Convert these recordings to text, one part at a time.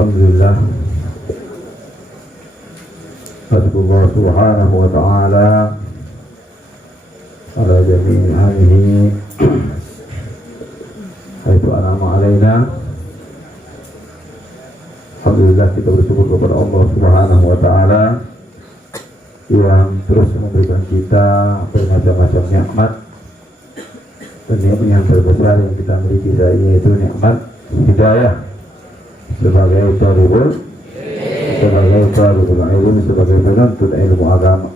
Alhamdulillah, Hasbullah subhanahu wa ta'ala ala jami'i ahlihi haitsu an'ama alaina. Alhamdulillah, kita bersyukur kepada Allah subhanahu wa ta'ala yang terus memberikan kita bermacam-macam nikmat. Dan nikmat yang terbesar yang kita miliki yaitu nikmat hidayah sebagai talibul ilmu, sebagai penuntut ilmu agama.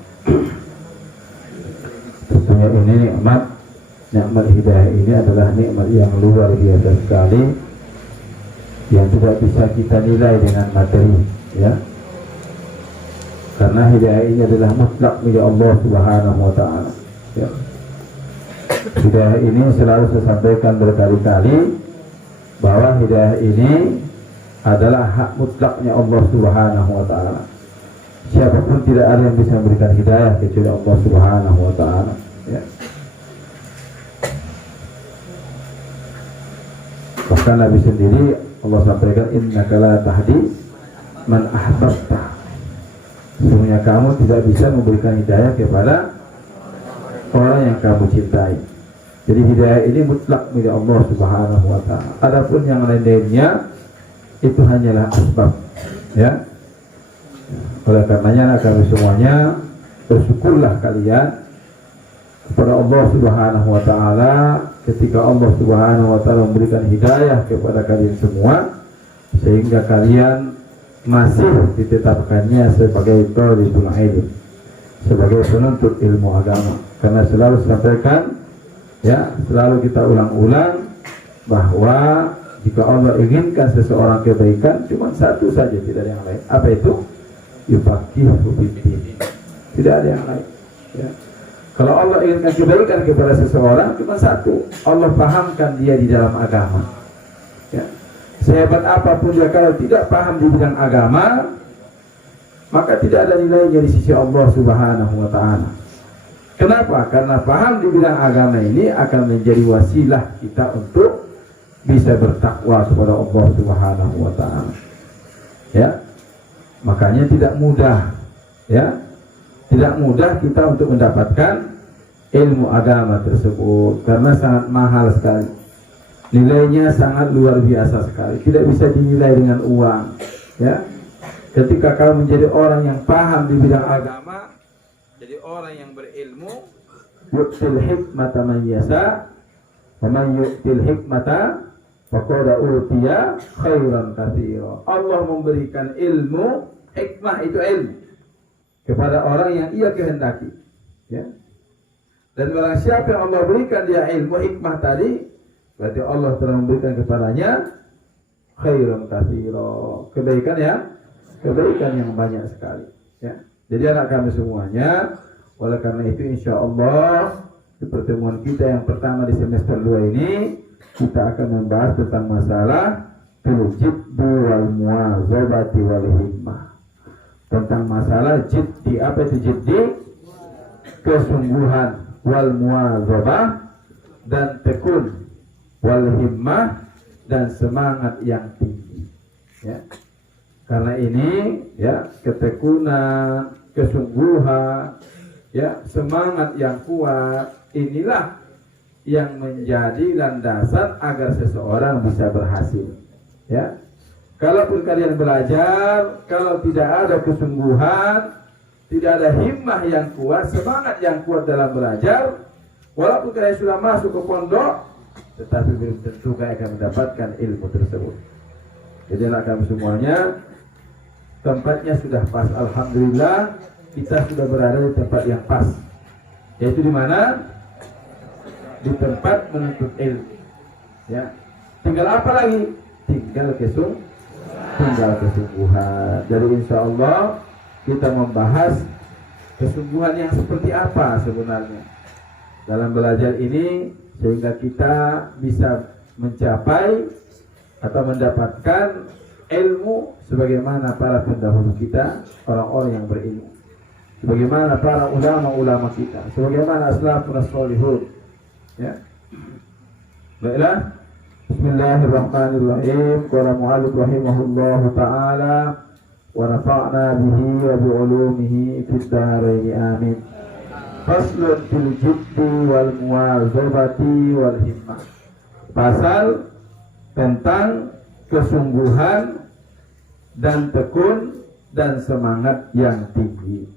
Tentunya ini nikmat hidayah ini adalah nikmat yang luar biasa sekali, yang tidak bisa kita nilai dengan materi, ya. Karena hidayah ini adalah mutlak milik Allah subhanahu wa ta'ala, ya. Hidayah ini selalu saya sampaikan berkali-kali bahwa hidayah ini adalah hak mutlaknya Allah subhanahu wa ta'ala. Siapapun tidak ada yang bisa memberikan hidayah kecuali Allah subhanahu wa ta'ala, ya. Bahkan Nabi sendiri Allah sampaikan, innaka la tahdi man ahbabta. Sesungguhnya kamu tidak bisa memberikan hidayah kepada orang yang kamu cintai. Jadi hidayah ini mutlak milik Allah subhanahu wa ta'ala. Adapun yang lain-lainnya itu hanyalah asbab, ya. Oleh karenanya kami semuanya bersyukurlah kalian kepada Allah subhanahu wa ta'ala ketika Allah subhanahu wa ta'ala memberikan hidayah kepada kalian semua, sehingga kalian masih ditetapkannya sebagai talibul ilm, sebagai penuntut ilmu agama. Karena selalu sampaikan, ya, selalu kita ulang-ulang bahwa jika Allah inginkan seseorang kebaikan, cuma satu saja, tidak ada yang lain. Apa itu? Yufaqihu fiddin. Tidak ada yang lain, ya. Kalau Allah inginkan kebaikan kepada seseorang, cuma satu, Allah pahamkan dia di dalam agama, ya. Sehebat apapun dia kalau tidak paham di bidang agama, maka tidak ada nilainya di sisi Allah subhanahu wa ta'ala. Kenapa? Karena paham di bidang agama ini akan menjadi wasilah kita untuk bisa bertakwa kepada Allah subhanahu wa ta'ala, ya. Makanya tidak mudah, ya, tidak mudah kita untuk mendapatkan ilmu agama tersebut, karena sangat mahal sekali, nilainya sangat luar biasa sekali, tidak bisa dinilai dengan uang, ya. Ketika kamu menjadi orang yang paham di bidang agama, jadi orang yang berilmu, yu'til hikmata man yasha wa man yu'til hikmata faqad utiya khairan katsira. Allah memberikan ilmu, hikmah itu ilmu, kepada orang yang ia kehendaki, ya. Dan barang siapa yang Allah berikan dia ilmu hikmah tadi, berarti Allah telah memberikan kepadanya khairan katsira, kebaikan yang banyak sekali, ya. Jadi anak kami semuanya, oleh karena itu insya Allah di pertemuan kita yang pertama di semester 2 ini, kita akan membahas tentang masalah fil jiddi wal muwazabati wal himmah. Tentang masalah jiddi, apa itu jiddi? Kesungguhan, wal muwazabah dan tekun, wal himmah dan semangat yang tinggi. Ya. Karena ini ya ketekunan, kesungguhan, ya semangat yang kuat, inilah yang menjadi landasan agar seseorang bisa berhasil. Ya, kalaupun kalian belajar, kalau tidak ada kesungguhan, tidak ada himmah yang kuat, semangat yang kuat dalam belajar, walaupun kalian sudah masuk ke pondok, tetapi belum tentu kalian akan mendapatkan ilmu tersebut. Jadi kami semuanya tempatnya sudah pas. Alhamdulillah kita sudah berada di tempat yang pas. Yaitu di mana? Di tempat menuntut ilmu. Ya. Tinggal apa lagi? Tinggal kesungguhan. Jadi insya Allah kita membahas kesungguhan yang seperti apa sebenarnya dalam belajar ini, sehingga kita bisa mencapai atau mendapatkan ilmu sebagaimana para pendahulu kita, orang-orang yang berilmu, sebagaimana para ulama-ulama kita, sebagaimana as-salafun as-salihun. Ya. Baiklah, bismillahirrahmanirrahim. Qala mu'allif rahimahullahu ta'ala wa nafa'na bihi wa bi ulumihi fid dharain amin. Faslun fil jiddi wal muwazabati wal himmah. Pasal tentang kesungguhan dan tekun dan semangat yang tinggi.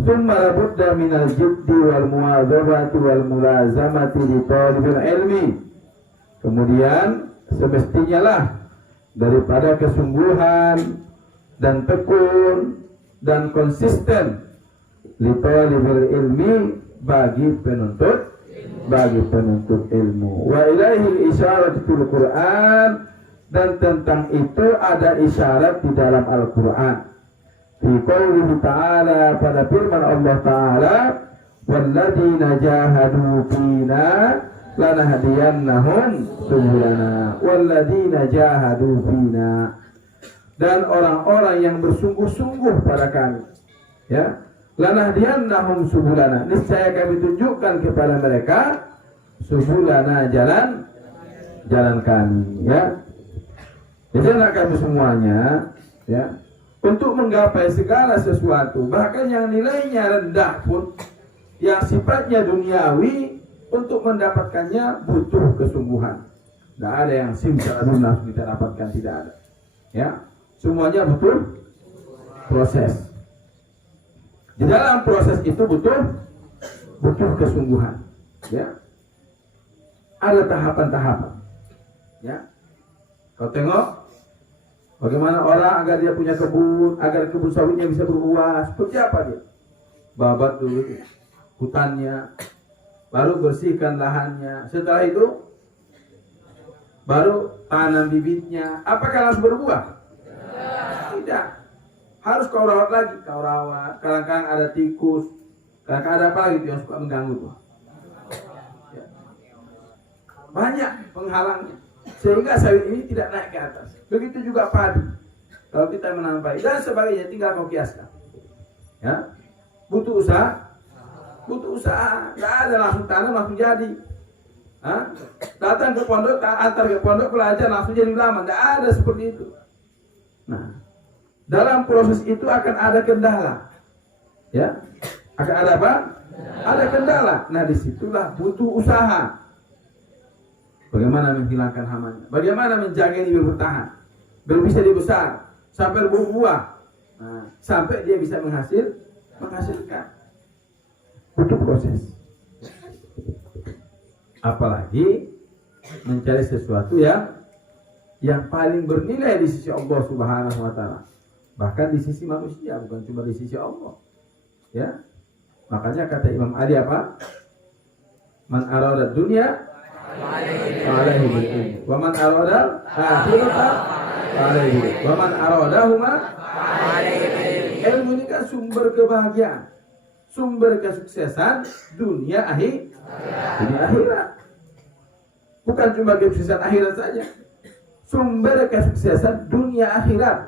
Tsumma labudda minal jiddi wal muwazabati wal mulazamati li talibil ilmi. Kemudian semestinya lah daripada kesungguhan dan tekun dan konsisten li talibil ilmi bagi penuntut ilmu. Wa ilaihi isyarat fil Quran, dan tentang itu ada isyarat di dalam Al-Quran. Fi qoulihi ta'ala, pada firman Allah Ta'ala, walladzina jahadu fina lanahdiyannahum subulana. Walladzina jahadu fina, dan orang-orang yang bersungguh-sungguh pada kami, ya, lanahdiyannahum subulana, niscaya kami tunjukkan kepada mereka subulana, jalan kami. Ya, jadi anak kami semuanya, ya, untuk menggapai segala sesuatu, bahkan yang nilainya rendah pun, yang sifatnya duniawi, untuk mendapatkannya butuh kesungguhan. Tidak ada yang simsalabim langsung kita dapatkan, tidak ada. Ya, semuanya butuh proses. Di dalam proses itu butuh kesungguhan. Ya, ada tahapan-tahapan. Ya, kau tengok bagaimana orang agar dia punya kebun, agar kebun sawitnya bisa berbuah. Seperti apa dia? Babat dulu hutannya, baru bersihkan lahannya. Setelah itu baru tanam bibitnya. Apakah langsung berbuah? Tidak. Harus kau rawat lagi, kadang-kadang ada tikus, kadang-kadang ada apa lagi yang suka mengganggu tuh. Ya. Banyak penghalangnya, sehingga sawit ini tidak naik ke atas. Begitu juga padi, kalau kita menanam padi dan sebagainya, tinggal kau kiaskan. Ya, butuh usaha, nggak ada langsung tanam langsung jadi. Datang ke pondok, antar ke pondok belajar langsung jadi ulama, nggak ada seperti itu. Nah, dalam proses itu akan ada kendala, ya, akan ada apa? Ada kendala. Nah, disitulah butuh usaha. Bagaimana menghilangkan hamanya? Bagaimana menjaga ini bertahan, bisa dibesar sampai berbuah, sampai dia bisa menghasilkan. Butuh proses. Apalagi mencari sesuatu yang paling bernilai di sisi Allah Subhanahu wa Ta'ala. Bahkan di sisi manusia, bukan cuma di sisi Allah. Ya, makanya kata Imam Ali apa? Man arada dunya alaihi bil ilmi, wa man arada akhirata alaihi, wa man aradahuma alaihi bil ilmi. Ilmu ini kan sumber kebahagiaan, sumber kesuksesan dunia akhirat. Bukan cuma kesuksesan akhirat saja, sumber kesuksesan dunia akhirat.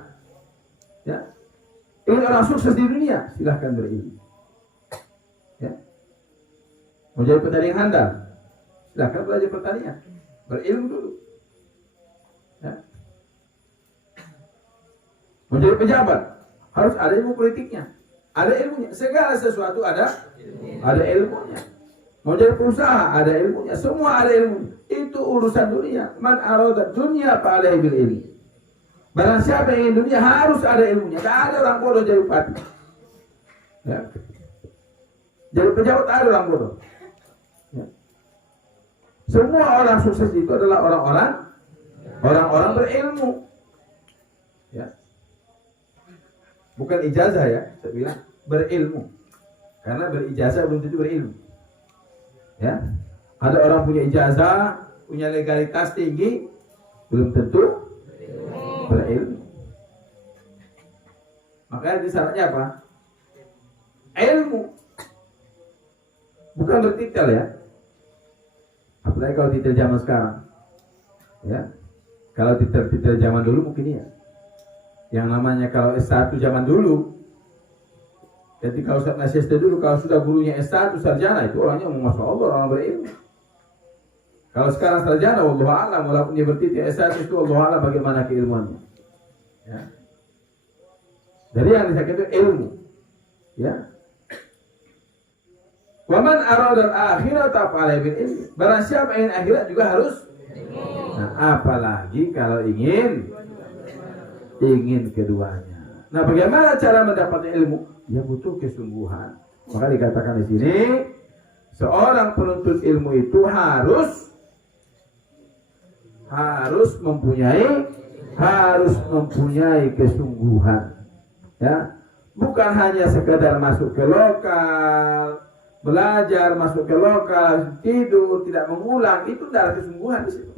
Ya, ingin orang sukses di dunia, silahkan berilmu. Ya, mau jadi petani yang handal, silahkan belajar pertanian, berilmu dulu. Ya, mau jadi pejabat, harus ada ilmu politiknya, ada ilmunya. Segala sesuatu ada ilmunya. Mau jadi pengusaha, ada ilmunya. Semua ada ilmunya. Itu urusan dunia. Man arada dunia fa'alaihi bil ilmi. Barang siapa yang ingin dunia harus ada ilmunya. Tak ada orang bodoh jadi bupati. Ya. Jadi pejabat ada orang bodoh. Ya. Semua orang sukses itu adalah orang-orang berilmu. Ya. Bukan ijazah ya, saya bilang berilmu. Karena berijazah belum tentu berilmu. Ya, ada orang punya ijazah, punya legalitas tinggi, belum tentu berilmu. Makanya di syaratnya apa? Ilmu, bukan bertitel ya. Apalagi kalau titel zaman sekarang, ya. Kalau titel zaman dulu mungkin ya. Yang namanya kalau S1 zaman dulu. Jadi kalau Ustaz masih SD dulu, kalau sudah gurunya S1 sarjana, itu orangnya masya Allah, orang berilmu. Kalau sekarang sarjana, wallahu a'lam, walaupun dia bertitik S1 itu wallahu a'lam bagaimana keilmuannya. Ya. Jadi yang disakit itu ilmu. Ya. Wa man arada al-akhirata fa'alaihi bil ilmi. Barang siapa ingin akhirat juga harus. Nah, apalagi kalau ingin keduanya. Nah, bagaimana cara mendapatkan ilmu? Ya butuh kesungguhan. Maka dikatakan di sini, seorang penuntut ilmu itu harus mempunyai kesungguhan. Ya, bukan hanya sekedar masuk ke lokal, belajar, masuk ke lokal, tidur, tidak mengulang, itu tidak ada kesungguhan di situ.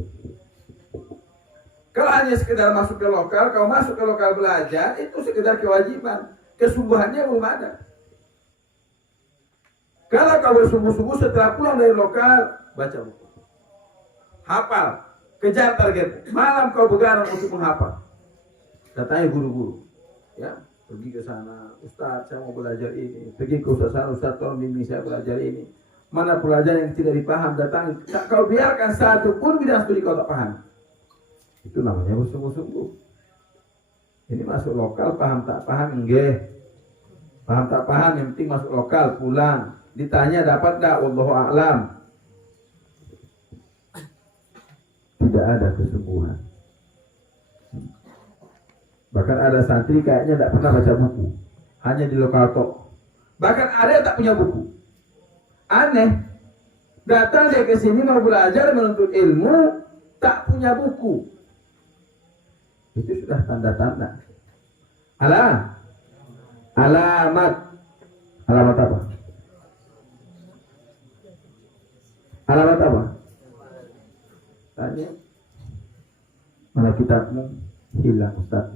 Kalau hanya sekedar masuk ke lokal, kalau masuk ke lokal belajar, itu sekedar kewajiban. Kesungguhannya belum ada. Kalau kau bersungguh-sungguh setelah pulang dari lokal, baca buku, hafal, kejar target. Malam kau begadang untuk menghafal. Datangi guru-guru, ya, pergi ke sana, Ustaz, saya mau belajar ini. Pergi ke Ustaz sana, Ustaz tolong bimbing saya belajar ini. Mana pelajaran yang tidak dipaham, datangi. Tak kau biarkan satu pun bidang studi kau tak paham. Itu namanya bersungguh-sungguh. Ini masuk lokal, paham tak paham, enggak. Paham tak paham, yang penting masuk lokal, pulang. Ditanya dapat tak, wallahu a'lam. Tidak ada kesungguhan. Bahkan ada santri kayaknya tidak pernah baca buku, hanya di lokal tok. Bahkan ada yang tak punya buku. Aneh. Datang dia ke sini mau belajar menuntut ilmu, tak punya buku. Itu sudah tanda-tanda. Alamat apa? Alamat apa? Tanya. Mana kitabmu? Hilang Ustaz.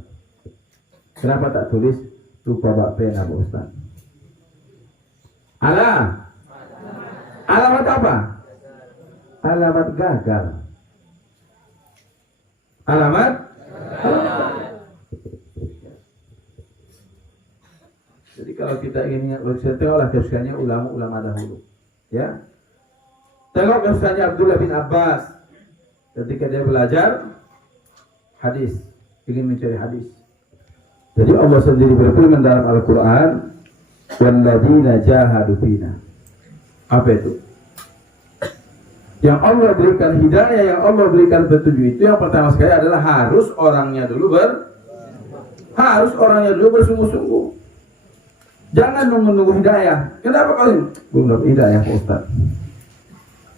Kenapa tak tulis? Lupa bawa pena Bu Ustaz. Alamat apa? Alamat gagal. Alamat. Jadi kalau kita ingin tengoklah kesukaannya ulama-ulama dahulu, ya. Tengok kesukaannya Abdullah bin Abbas ketika dia belajar hadis, ingin mencari hadis. Jadi Allah sendiri berfirman dalam Al-Quran, "Walladzina jahadu fina." Apa itu? Yang Allah berikan hidayah, yang Allah berikan petunjuk itu yang pertama sekali adalah harus orangnya dulu bersungguh-sungguh. Jangan menunggu hidayah. Kenapa kau belum dapat hidayah, Pak Ustaz?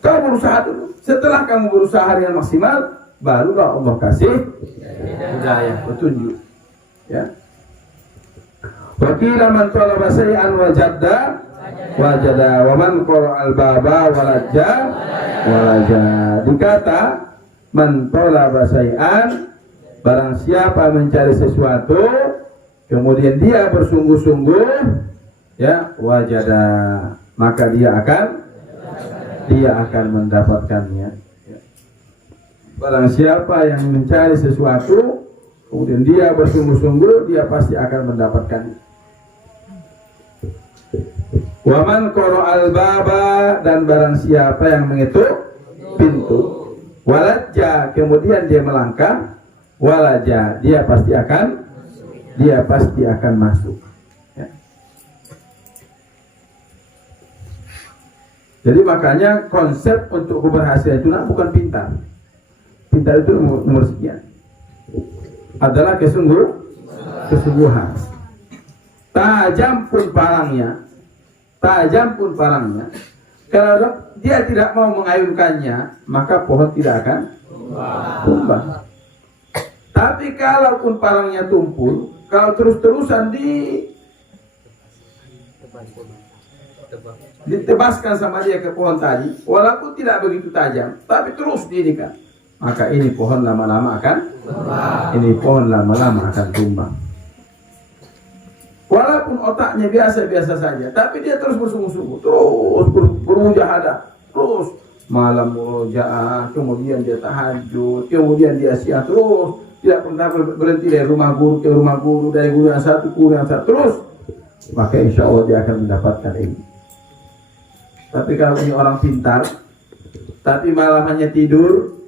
Kau berusaha dulu. Setelah kamu berusaha dengan maksimal, barulah Allah kasih hidayah, petunjuk. Ya. Wa qila man talaba shay'an wajada, wa man qara al-baba walaja. Dikata man talaba shay'an, barang siapa mencari sesuatu kemudian dia bersungguh-sungguh, ya, wajada, maka dia akan mendapatkannya. Ya. Barang siapa yang mencari sesuatu, kemudian dia bersungguh-sungguh, dia pasti akan mendapatkan. Waman qara'al baba, dan barang siapa yang mengetuk pintu, walajja, kemudian dia melangkah, walajja, dia pasti akan masuk. Ya. Jadi makanya konsep untuk keberhasilan itu bukan pintar. Pintar itu nomor sekian. Adalah kesungguhan. Tajam pun parangnya, kalau dia tidak mau mengayunkannya, maka pohon tidak akan tumbang. Tapi kalaupun parangnya tumpul, kalau terus-terusan ditebaskan sama dia ke pohon tadi, walaupun tidak begitu tajam, tapi terus diinikan, maka ini pohon lama-lama akan tumbang. Walaupun otaknya biasa-biasa saja, tapi dia terus bersungguh-sungguh, terus bermujahadah, terus malam murojaah, kemudian dia tahajud, kemudian dia siang, terus tidak pernah berhenti dari rumah guru ke rumah guru, dari guru yang satu ke guru yang satu, terus, maka insya Allah dia akan mendapatkan ilmu. Tapi kalau ini orang pintar, tapi malam hanya tidur,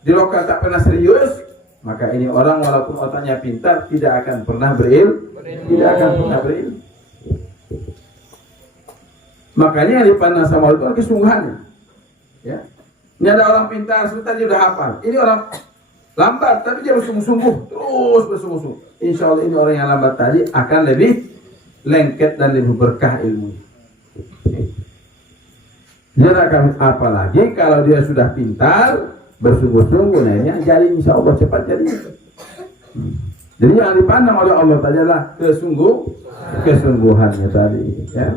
di lokal tak pernah serius, maka ini orang walaupun otaknya pintar tidak akan pernah berilmu. Makanya yang dipandang sama Allah itu kesungguhannya. Ya. Ini ada orang pintar, sebentar dia udah hafal. Ini orang lambat, tapi dia bersungguh-sungguh, terus bersungguh-sungguh. Insya Allah ini orang yang lambat tadi akan lebih lengket dan lebih berkah ilmu. Jadi apalagi kalau dia sudah pintar, bersungguh-sungguh, nah jadi insya Allah cepat jadi. Jadi yang dipandang oleh Allah tadi adalah kesungguhannya tadi. Ya.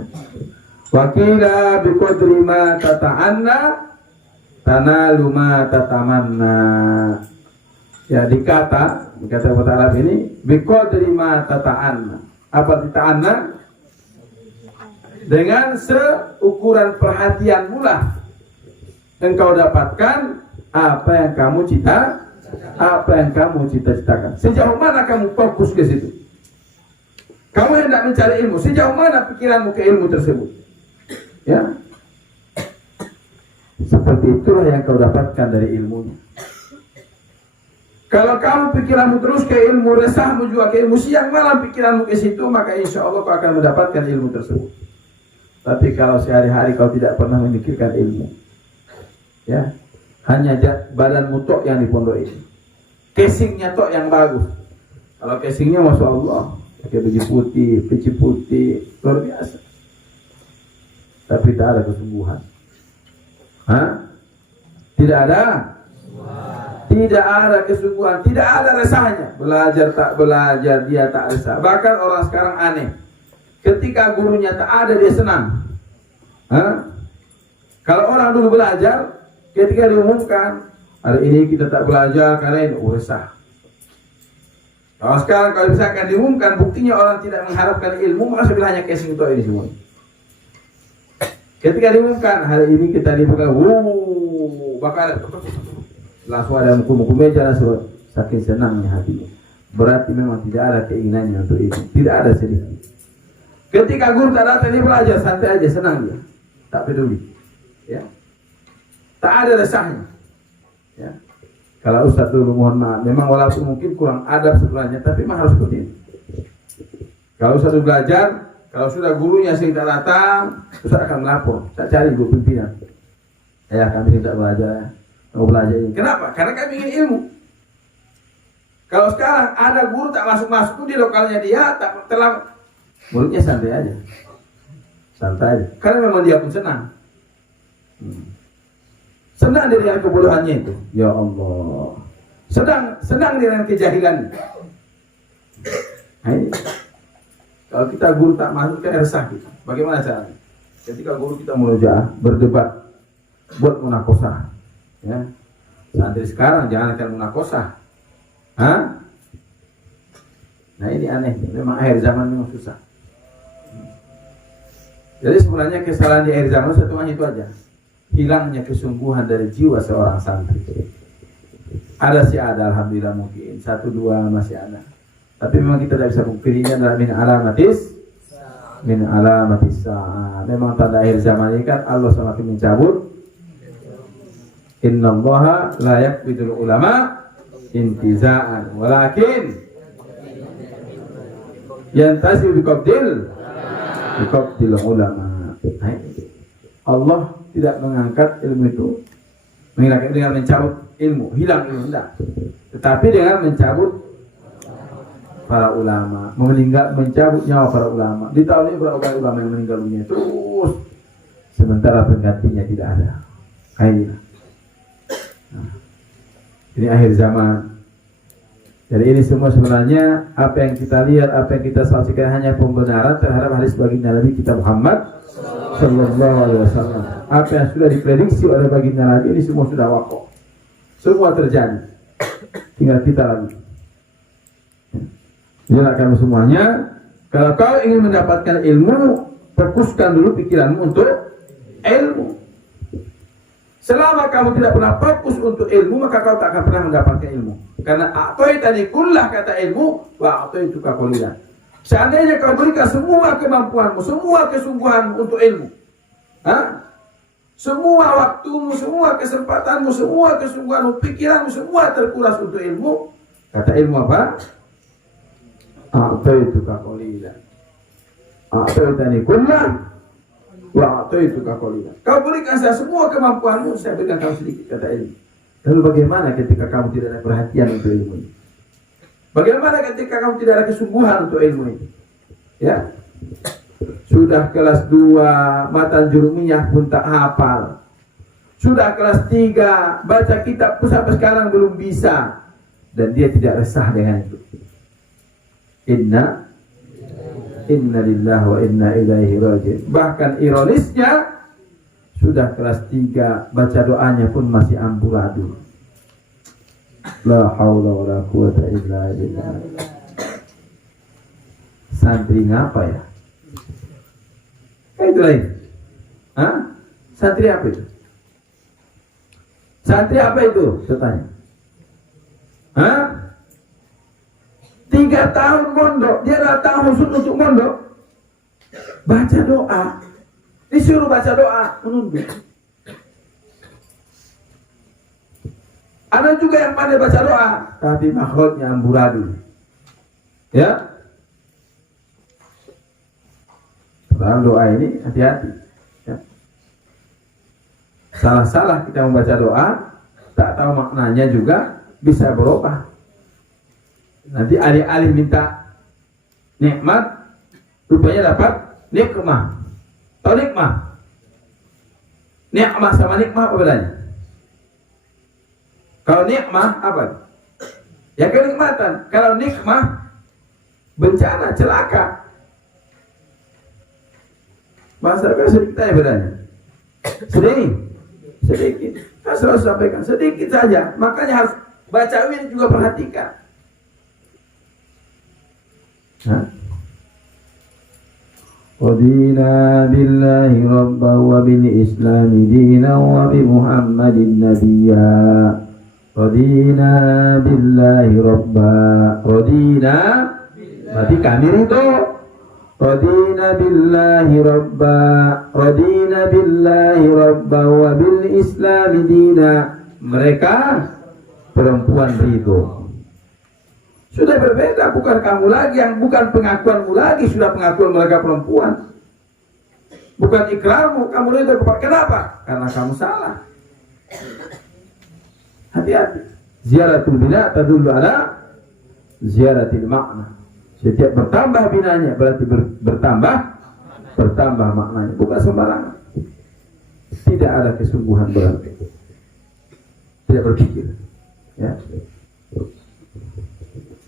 Wakila biqadri ma tata'anna tanalu ma tatamanna. Ya, dikata bahasa Arab ini biqadri ma tata'anna. Apa tata'anna? Dengan seukuran perhatian pula engkau dapatkan apa yang kamu cita-citakan. Sejauh mana kamu fokus ke situ? Kamu hendak mencari ilmu, sejauh mana pikiranmu ke ilmu tersebut? Ya. Seperti itulah yang kau dapatkan dari ilmunya. Kalau kamu pikiranmu terus ke ilmu, resahmu juga ke ilmu, siang malam pikiranmu ke situ, maka insya Allah kau akan mendapatkan ilmu tersebut. Tapi kalau sehari-hari kau tidak pernah memikirkan ilmu, ya, hanya badanmu tok yang dipondok ini, casingnya tok yang bagus. Kalau casingnya masya Allah, pakai baju putih, peci putih, luar biasa. Tapi tak ada kesungguhan. Tidak ada kesungguhan, tidak ada resahnya. Belajar tak belajar, dia tak resah. Bahkan orang sekarang aneh. Ketika gurunya tak ada, dia senang. Kalau orang dulu belajar, ketika diumumkan hari ini kita tak belajar karena ini resah. Kalau sekarang kalau misalkan diumumkan, buktinya orang tidak mengharapkan ilmu, maka sebelahnya casing itu ini semua. Ketika diumumkan hari ini kita dibuka, bakal langsung ada muka-muka meja, saking senangnya hatinya. Berarti memang tidak ada keinginannya untuk itu, tidak ada sedikit. Ketika guru tak datang, dia belajar santai aja, senang dia, tak peduli, ya, tak ada resahnya, ya. Kalau ustaz dulu mohon maaf, memang walaupun mungkin kurang adab sebenarnya, tapi memang harus seperti itu. Kalau ustaz belajar, kalau sudah gurunya sering tak datang, ustaz akan melapor, tak cari guru pimpinan. Ya kami tidak belajar, mau belajar ini. Kenapa? Karena kami ingin ilmu. Kalau sekarang ada guru tak masuk-masuk pun di lokalnya dia, tak telah. Mulutnya santai aja, karena memang dia pun senang, senang dengan kebodohannya itu. Ya Allah, senang dengan kejahilan. Nah, ini. Kalau kita guru tak masuk, kita resah kita. Bagaimana caranya? Ketika guru kita murojaah, berdebat, buat munakosah, ya. Santri sekarang jangan akan munakosah, Nah ini aneh, memang akhir zaman memang susah. Jadi sebenarnya kesalahan di akhir zaman satu itu aja, hilangnya kesungguhan dari jiwa seorang santri. Ada sih ada, alhamdulillah mungkin 1-2 masih ada. Tapi memang kita tidak bisa pungkirinya adalah min alamatis sa'ah. Memang tanda akhir zaman ini kan Allah semakin mencabut. Innallaha la yaqbidul ulama intiza'an walakin yantasi biqabdil ulama. Allah tidak mengangkat ilmu itu dengan mencabut ilmu, hilang ilmu tidak. Tetapi dengan mencabut para ulama, mencabut nyawa para ulama. Di tahun ini berapa kali ulama yang meninggal dunia terus, sementara penggantinya tidak ada. Ini akhir zaman. Jadi ini semua sebenarnya apa yang kita lihat, apa yang kita saksikan hanya pembenaran terhadap hadis baginda Nabi kita Muhammad Sallallahu Alaihi Wasallam. Apa yang sudah diprediksi oleh baginda Nabi ini semua sudah wakoh, semua terjadi. Tinggal kita lagi. Jadi kamu semuanya, kalau kau ingin mendapatkan ilmu, fokuskan dulu pikiranmu untuk ilmu. Selama kamu tidak pernah fokus untuk ilmu, maka kau tak akan pernah mendapatkan ilmu. Karena a'taitani kullah kata ilmu, wa a'taituka qalilan. Seandainya kau berikan semua kemampuanmu, semua kesungguhanmu untuk ilmu, semua waktumu, semua kesempatanmu, semua kesungguhanmu, pikiranmu, semua terkuras untuk ilmu, kata ilmu apa? A'taituka qalilan. A'taitani kullah wa a'taituka qalilan. Kau berikan saya semua kemampuanmu, saya berikan kamu sedikit, kata ilmu. Lalu bagaimana ketika kamu tidak ada perhatian untuk ilmu ini? Bagaimana ketika kamu tidak ada kesungguhan untuk ilmu ini? Ya, sudah kelas 2 matan jurumiyah pun tak hafal. Sudah kelas 3 baca kitab pun sampai sekarang belum bisa, dan dia tidak resah dengan itu. Inna lillahi wa inna ilaihi raji'un. Bahkan ironisnya, sudah kelas 3 baca doanya pun masih amburadul. La haula wa la quwata illa billah. Santri ngapa ya? Itu lain. Santri apa itu? Santri apa itu? Saya tanya. 3 tahun mondok, dia datang khusus untuk mondok. Baca doa. Disuruh baca doa, menunduk. Ada juga yang pandai baca doa, tapi makhluknya amburadul. Ya. Dalam doa ini hati-hati. Ya. Salah-salah kita membaca doa, tak tahu maknanya juga bisa berubah. Nanti alih-alih minta nikmat, rupanya dapat nikmah. Tahu nikmah? Nikmah sama nikmah apa bedanya? Kalau nikmah apa? Ya kenikmatan. Kalau nikmah bencana, celaka. Bahasa apa sedikit aja bedanya? Sedikit. Saya selalu sampaikan sedikit saja. Makanya harus baca ini juga perhatikan. Radina billahi rabba wa bil islami dina wa bi muhammadin nabiyya. Radina billahi rabba. Radina berarti kami ridho. Radina billahi rabba. Radina billahi rabba wa bil islami dina. Mereka perempuan ridho. Sudah berbeda, bukan kamu lagi, yang bukan pengakuanmu lagi, sudah pengakuan mereka perempuan. Bukan ikrarmu, kamu ridho. Kenapa? Karena kamu salah. Hati-hati. Ziaratul bina tadullu ala ziaratil makna. Setiap bertambah binanya berarti bertambah maknanya. Bukan sembarangan. Tidak ada kesungguhan berarti. Tidak berpikir. Ya.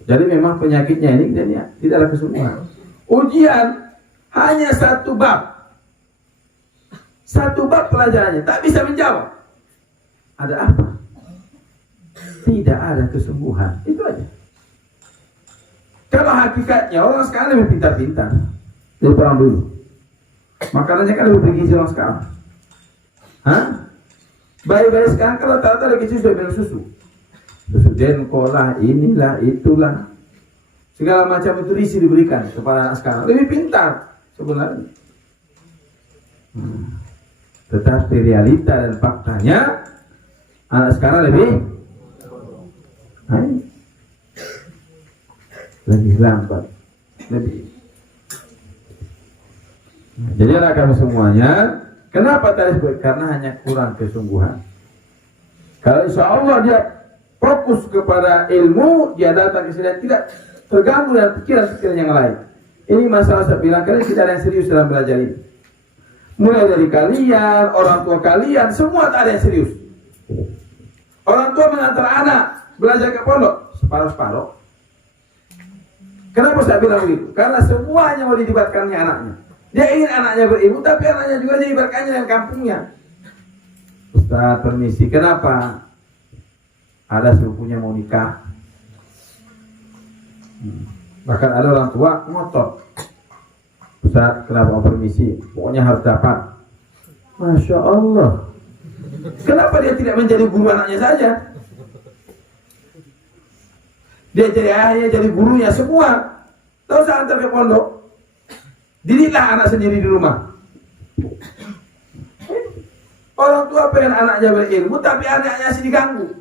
Jadi memang penyakitnya ini tidak ada kesungguhan. Ujian hanya 1 bab. 1 bab pelajarannya, tak bisa menjawab. Ada apa? Tidak ada kesungguhan. Itu aja. Kalau hakikatnya orang sekarang lebih pintar-pintar dari orang dulu. Makanannya kan lebih bergizi orang sekarang. Bayi-bayi sekarang kalau tak ada lagi susu minum susu. Denko lah, inilah, itulah, segala macam itu isi diberikan kepada anak sekarang. Lebih pintar sebenarnya. Tetapi realita dan faktanya anak sekarang lebih lambat, lebih. Jadi anak kami semuanya, kenapa tadi sebut? Karena hanya kurang kesungguhan. Kalau insya Allah dia fokus kepada ilmu, dia datang ke sini tidak terganggu dengan pikiran-pikiran yang lain. Ini masalah saya bilang, kalian tidak ada yang serius dalam belajar ini. Mulai dari kalian, orang tua kalian, semua tak ada yang serius. Orang tua mengantar anak belajar ke pondok separuh-separuh. Kenapa saya bilang begitu? Karena semuanya mau dilibatkannya anaknya. Dia ingin anaknya berilmu, tapi anaknya juga dilibatkannya dengan kampungnya. Ustaz, permisi, kenapa? Ada sepupunya mau nikah. Bahkan ada orang tua ngotot. Ustaz, kenapa mau permisi? Pokoknya harus dapat. Masya Allah. Kenapa dia tidak menjadi guru anaknya saja? Dia jadi ayahnya, jadi gurunya semua. Tak usah antar ke pondok. Didiklah anak sendiri di rumah. Orang tua pengen anaknya berilmu, tapi anaknya masih diganggu.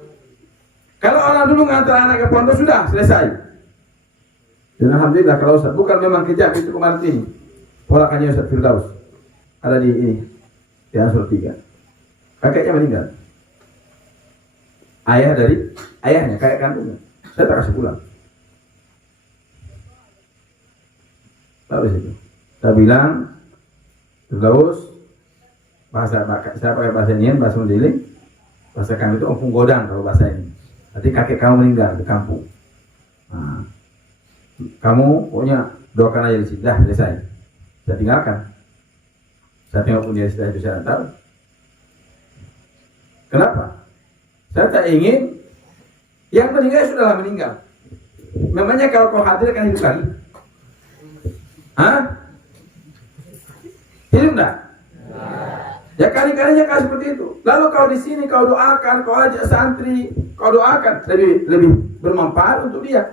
Kalau orang dulu ngantar anak ke pondok sudah selesai. Dan alhamdulillah kalau Ustaz bukan memang kejap itu kemarin ini. Ponakannya Ustaz Firdaus ada di ini, di Ansur 3. Kakeknya meninggal. Ayahnya kakek kandungnya. Saya tak kasih pulang. Tahu situ. Saya bilang Firdaus, bahasa saya pakai bahasa Indian, bahasa Mandiling, bahasa kami itu ompung godang kalau bahasa ini. Nanti kakek kamu meninggal di kampung. Nah, kamu pokoknya doakan aja di sini, dah selesai. Saya tinggalkan. Saya tengok pun dia sudah itu saya tahu. Kenapa? Saya tak ingin yang meninggal sudahlah meninggal. Memangnya kalau kau hadir akan hidup lagi? Hah? Hidup enggak? Ya kali-kalinya kau seperti itu. Lalu kau di sini kau doakan, kau ajak santri, kau doakan lebih bermanfaat untuk dia.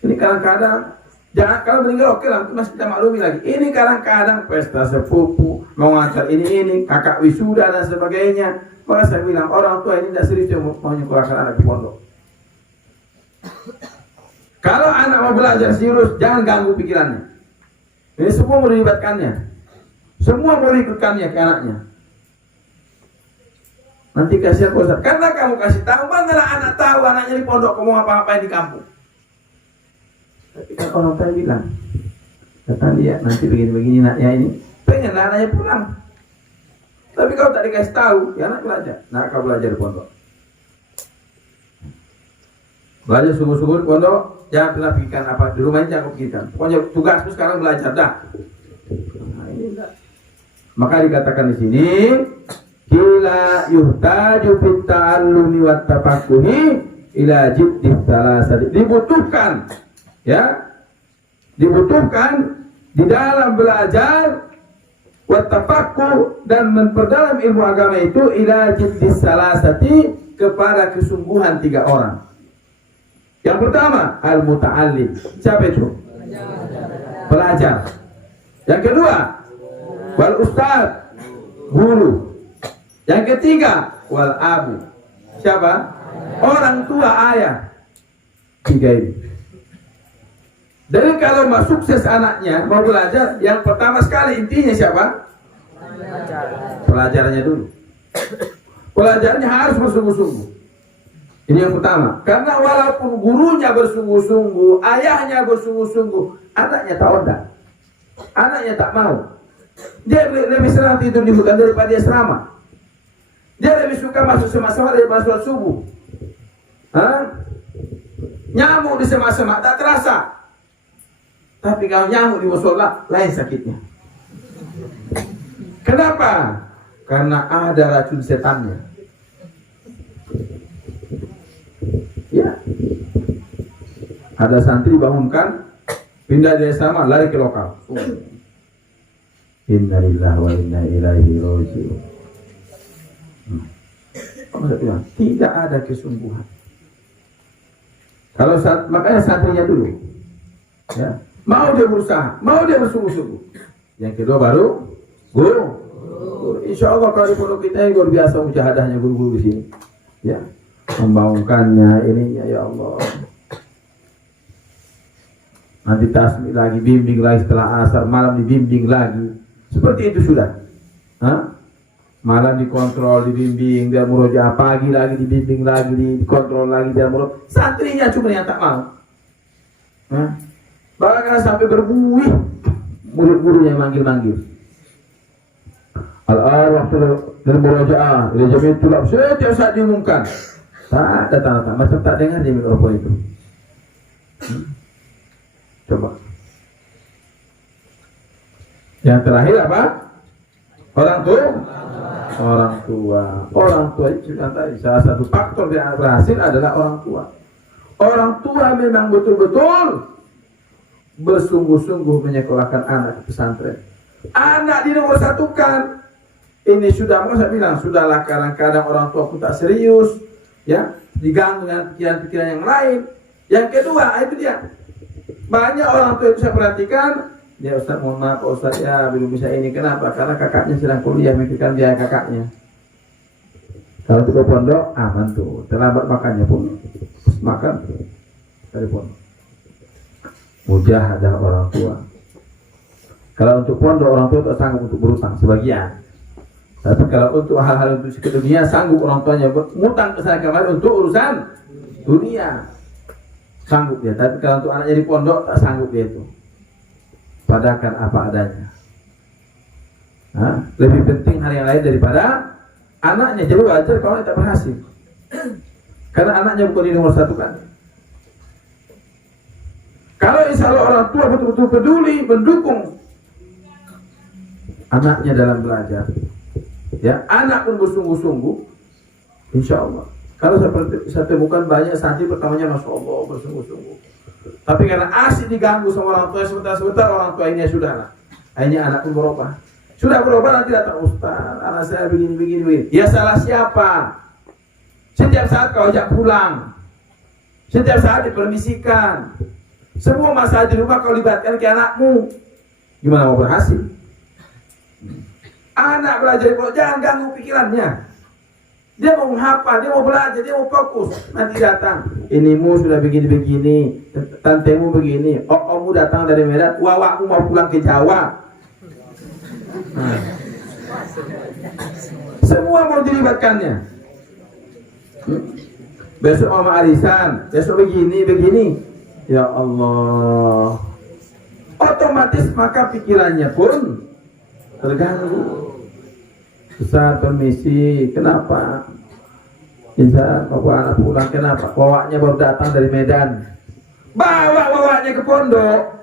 Ini kadang-kadang jangan kalau meninggal oke lah, masih kita maklumi lagi. Ini kadang-kadang pesta sepupu, mau ngantar ini, kakak wisuda dan sebagainya. Maka saya bilang orang tua ini tidak serius mau nyekolahkan anak di pondok. Kalau anak mau belajar serius, jangan ganggu pikirannya. Ini semua mau dilibatkannya, semua mau ikutkannya ke anaknya. Nanti kasih aku Ustaz, karena kamu kasih tahu, manalah anak tahu anaknya di pondok kamu apa-apain di kampung. Tapi kan orang tua bilang, kata dia nanti begini-begini anaknya ini, pengenlah anaknya pulang. Tapi kau tak dikasih tahu, ya anak belajar. Nah kau belajar di pondok. Belajar sungguh-sungguh di pondok, jangan pernah pikirkan apa di rumah ini, jangan pikirkan. Pokoknya tugasmu sekarang belajar dah. Nah, ini enggak. Maka dikatakan di sini, kila yuhtaju fit ta'allumi wat tafaqquhi ila jiddis salasati. Dibutuhkan, ya, dibutuhkan di dalam belajar wattafaqquh dan memperdalam ilmu agama itu ila jiddis salasati, kepada kesungguhan 3 orang. Yang pertama al-muta'allim. Siapa itu? Pelajar. Yang kedua wal ustaz, guru. Yang ketiga wal abu. Siapa? Orang tua, ayah. 3 ini. Jadi kalau mau sukses anaknya mau belajar, yang pertama sekali intinya siapa? Pelajarannya dulu. Pelajarannya harus bersungguh-sungguh. Ini yang pertama. Karena walaupun gurunya bersungguh-sungguh, ayahnya bersungguh-sungguh, anaknya tak ada. Anaknya tak mau. Dia lebih senang tidur di hutan daripada dia serama. Dia lebih suka masuk semak-semak daripada sholat subuh. Nyamuk di semak-semak tak terasa. Tapi kalau nyamuk di musola lain sakitnya. Kenapa? Karena ada racun setannya. Ya. Ada santri bangunkan, pindah dari sama, lari ke lokal. Innalillahi wa inna ilaihi raji'un. Tidak ada kesungguhan. Kalau makanya santrinya dulu, ya, mau dia berusaha, mau dia bersungguh-sungguh. Yang kedua baru guru. Insya Allah kalau di pondok kita yang luar biasa mujahadahnya guru-guru di sini, ya, membangunkannya ininya, ya Allah. Nanti tasbih lagi, bimbing lagi setelah asar, malam dibimbing lagi. Seperti itu sudah. Malam dikontrol, dibimbing, dia murojaah, pagi lagi dibimbing lagi, dikontrol lagi, dia murojaah. Santrinya cuma yang tak mau. Bahkan sampai berbuih murid-murid yang manggil-manggil. Al-arwah dan murojaah, dia jamin tulab, setiap saat diumumkan. Tak ada tanda-tanda, macam tak dengar dia mikrofon itu. Coba. Yang terakhir apa? Orang tua itu tadi salah satu faktor yang berhasil adalah orang tua. Orang tua memang betul-betul bersungguh-sungguh menyekolahkan anak ke pesantren. Anak di nomor satukan. Ini sudah mau saya bilang, sudahlah kadang-kadang orang tua pun tak serius, ya, diganggu dengan pikiran-pikiran yang lain. Yang kedua itu dia, banyak orang tua itu saya perhatikan. Ya Ustaz, mohon maaf Ustaz, ya belum bisa ini. Kenapa? Karena kakaknya sedang kuliah, mikirkan biaya kakaknya. Kalau untuk pondok, aman tuh. Terlambat makannya pun makan dari pondok. Mujahadah orang tua. Kalau untuk pondok, orang tua tak sanggup untuk berutang sebagian. Tapi kalau untuk hal-hal untuk ke dunia, sanggup orang tuanya ngutang ke sana kemari untuk urusan dunia. Sanggup dia. Tapi kalau untuk anaknya di pondok, tak sanggup dia itu. Padakan apa adanya. Lebih penting hal yang lain daripada anaknya. Jadi wajar kalau tak berhasil. Karena anaknya bukan di nomor satu kan. Kalau insya Allah orang tua betul-betul peduli, mendukung anaknya dalam belajar, ya, anak pun bersungguh-sungguh, insya Allah. Kalau saya temukan banyak santri pertamanya Masya Allah bersungguh-sungguh. Tapi karena asik diganggu sama orang tua, sebentar orang tua ini sudah lah. Akhirnya anak pun berubah. Sudah berubah nanti datang Ustaz, anak saya begini. Ya salah siapa? Setiap saat kau ajak pulang. Setiap saat dipermisikan. Semua masalah di rumah kau libatkan ke anakmu. Gimana mau berhasil? Anak belajar, jangan ganggu pikirannya. Dia mau menghafal, dia mau belajar, dia mau fokus. Nanti datang, inimu sudah begini-begini, tantemu begini, ommu datang dari Medan, wawakmu mau pulang ke Jawa. Semua mau dilibatkannya. Besok mama arisan, besok begini. Ya Allah. Otomatis maka pikirannya pun terganggu. Ustaz permisi, kenapa? Bisa bawa anak pulang, kenapa? Bawanya baru datang dari Medan. Bawanya ke pondok.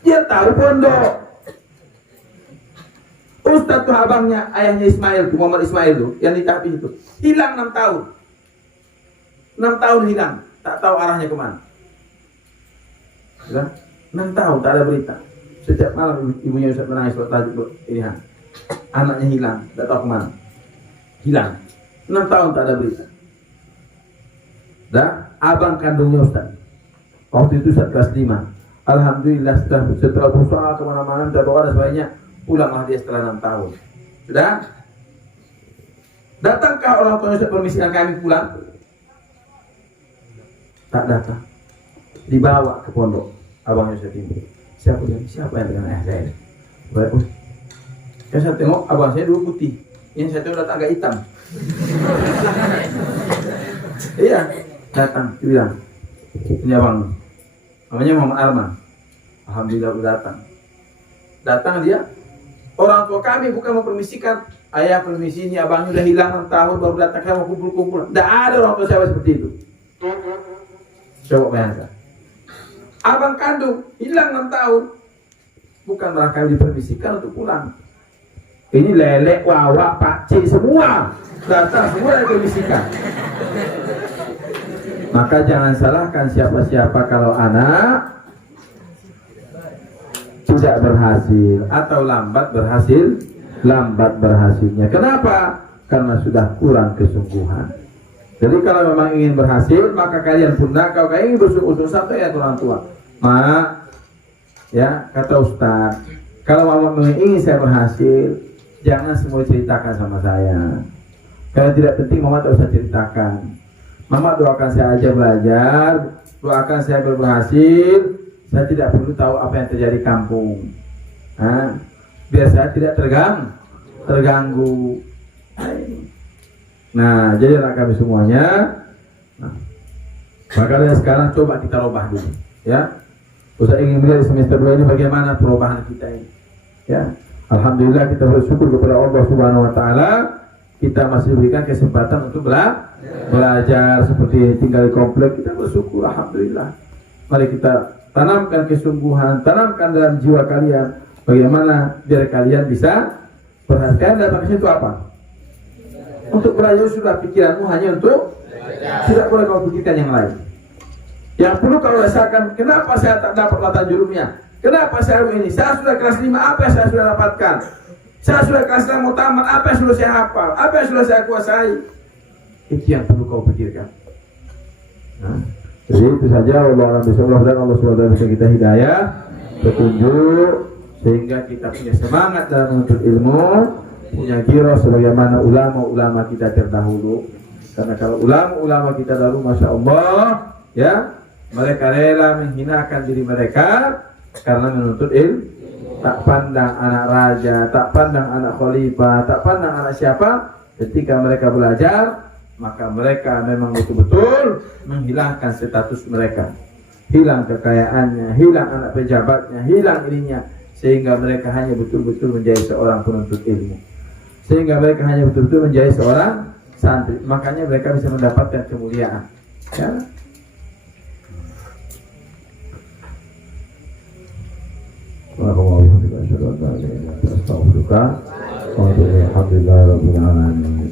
Dia tahu pondok. Ustaz tuh abangnya, ayahnya Ismail tuh, Muhammad Ismail tuh, yang ditahbis itu. Hilang 6 tahun. 6 tahun hilang, tak tahu arahnya kemana. Ya? 6 tahun, tak ada berita. Setiap malam ibunya Ustaz menangis buat tajuk pilihan. Anaknya hilang, tak tahu kemana. Hilang. 6 tahun tak ada berita. Dan abang kandungnya Ustaz, waktu itu Ustaz kelas 5. Alhamdulillah setelah berusaha kemana-mana, minta doa dan sebagainya, pulanglah dia setelah 6 tahun. Sudah? Datangkah orang tua Ustaz permisikan kami pulang? Tak datang. Dibawa ke pondok abang Ustaz ini. Siapa yang dengan ayah saya? Baik. Saya tengok abang saya dulu putih, yang saya tengok datang agak hitam. Iya, datang, dia bilang, ini abang, namanya Muhammad Arman. Alhamdulillah udah datang. Datang dia, orang tua kami bukan mempermisikan, ayah permisi ini abangnya udah hilang 6 tahun baru datang, kamu kumpul-kumpul. Tidak ada orang tua saya seperti itu. Coba bayangkan. Abang kandung hilang 6 tahun, bukan malah kami dipermisikan untuk pulang. Ini lelek, wawak, pakcik semua datang, semua dipermisikan. Maka jangan salahkan siapa-siapa kalau anak tidak berhasil atau lambat berhasilnya. Kenapa? karena sudah kurang kesungguhan. Jadi kalau memang ingin berhasil, maka kalian pun kalau kalian ingin bersungguh-sungguh sampai ya orang tua. Mak, ya kata Ustaz, kalau mama ingin saya berhasil, jangan semua ceritakan sama saya. Kalau tidak penting mama tak usah ceritakan. Mama doakan saya aja belajar, doakan saya berhasil. Saya tidak perlu tahu apa yang terjadi di kampung. Biar saya tidak terganggu. Nah, jadi anak kami semuanya, makanya sekarang coba kita rubah dulu, ya. Ustaz ingin melihat di semester 2 ini bagaimana perubahan kita ini, ya. Alhamdulillah kita bersyukur kepada Allah Subhanahu Wa Taala, kita masih diberikan kesempatan untuk belajar seperti tinggal di komplek, kita bersyukur, alhamdulillah. Mari kita tanamkan kesungguhan, tanamkan dalam jiwa kalian, bagaimana biar kalian bisa berhasil. Datang ke situ apa? Untuk belajar, sudah pikiranmu hanya untuk tidak boleh kau pikirkan yang lain. Yang perlu kau rasakan, kenapa saya tak dapat latihan jurumnya? Kenapa saya ini? Saya sudah kelas 5, apa yang saya sudah dapatkan? Saya sudah kelas 6 mau tamat, apa yang sudah saya hafal? Apa yang sudah saya kuasai? Itu yang perlu kau pikirkan. Jadi itu saja. Allah SWT bisa kita hidayah, petunjuk, sehingga kita punya semangat dalam menuntut ilmu, punya giro sebagaimana ulama-ulama kita terdahulu. Karena kalau ulama-ulama kita dahulu, masya Allah, ya, mereka rela menghinakan diri mereka karena menuntut ilmu. Tak pandang anak raja, tak pandang anak khalifah, tak pandang anak siapa. Ketika mereka belajar, maka mereka memang betul-betul menghilangkan status mereka, hilang kekayaannya, hilang anak pejabatnya, hilang ininya, sehingga mereka hanya betul-betul menjadi seorang penuntut ilmu. Sehingga mereka hanya betul-betul menjadi seorang santri. Makanya mereka bisa mendapatkan kemuliaan, ya. Alhamdulillah rabbil alamin.